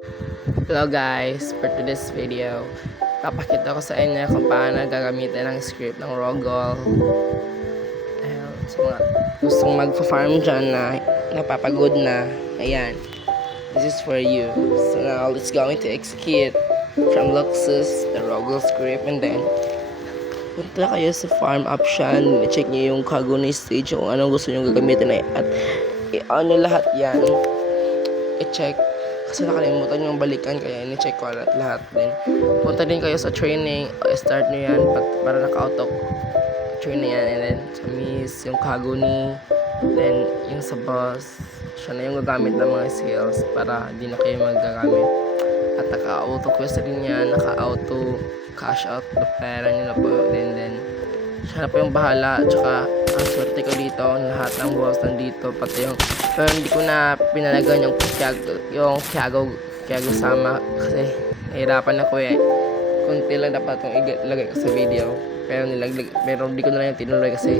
Hello guys, for today's video, papakita ko sa inyo kung paano gagamitin ang script ng Rogol. Ayun, sa mga gustong mag-farm dyan na napapagod na, ayan, this is for you. So now, let's go into execute from Luxus, the Rogol script, and then punta kayo sa farm option, check nyo yung Kaguni stage, kung anong gusto nyo gagamitin at i-on nyo lahat yan, i-check. Kasi nakalimutan yung balikan, kaya ini-check ko lahat din. Punta din kayo sa training, start nyo yan para naka-auto training yan, and then sa miss, yung Kaguni, then yung sa boss, siya na yung gagamit ng mga skills para di na kayo magagamit. At naka-auto quest rin yan, naka-auto cash out the pera nyo na po, then siya na po yung bahala. Tsaka ang swerte ko dito, lahat ng boss nandito, pati yung, pero hindi ko na pinalagan yung Kiago sama kasi nahirapan ako eh. Kunti lang dapat itong ilagay ko sa video, pero hindi ko na lang yung tinuloy kasi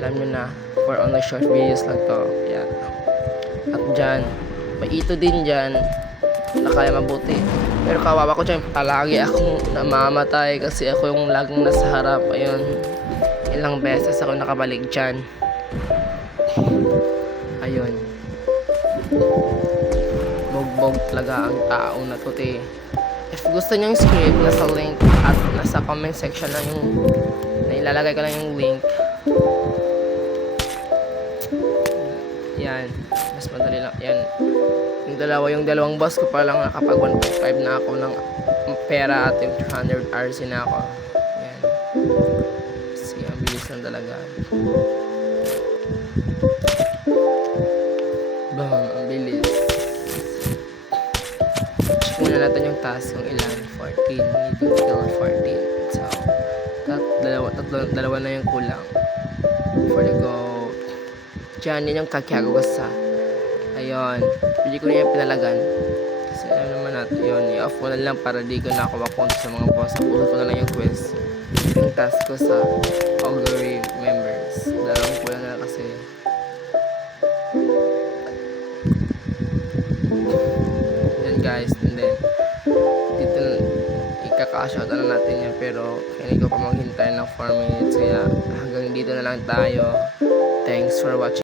alam nyo na, for only short videos lang to. Yeah. At dyan, may ito din dyan na kaya mabuti, pero kawawa ko dyan, palagi akong namamatay kasi ako yung laging nasa harap. Ayun, ilang beses ako nakabalik dyan. Ayun, bogbog talaga ang taong natuti. If gusto nyo yung script, nasa link at nasa comment section lang yung nailalagay ko lang yung link. Yan, mas madali lang yan. Yung dalawang boss ko pa lang nakapag 1.5 na ako ng pera at yung 300 RC na ako. Yan, kasi ang bilis lang talaga. Bang, ang bilis. Check muna natin yung task kung ilan. 14, need to kill 14. So, dalawa na yung kulang for the gold. Diyan, yun yung Kakiagawasa. Ayun, pwede ko na yung pinalagan kasi alam naman natin yun, i-off ko na lang para di ko na ako mapunta sa mga boss. Ulit ko na lang yung quest, yung task ko sa Augury members. Dalawang kulang na lang kasi. Yan guys, and then dito ikaka-shoutout na natin yan, pero hindi ko pa maghintay ng 4 minutes, kaya hanggang dito na lang tayo. Thanks for watching.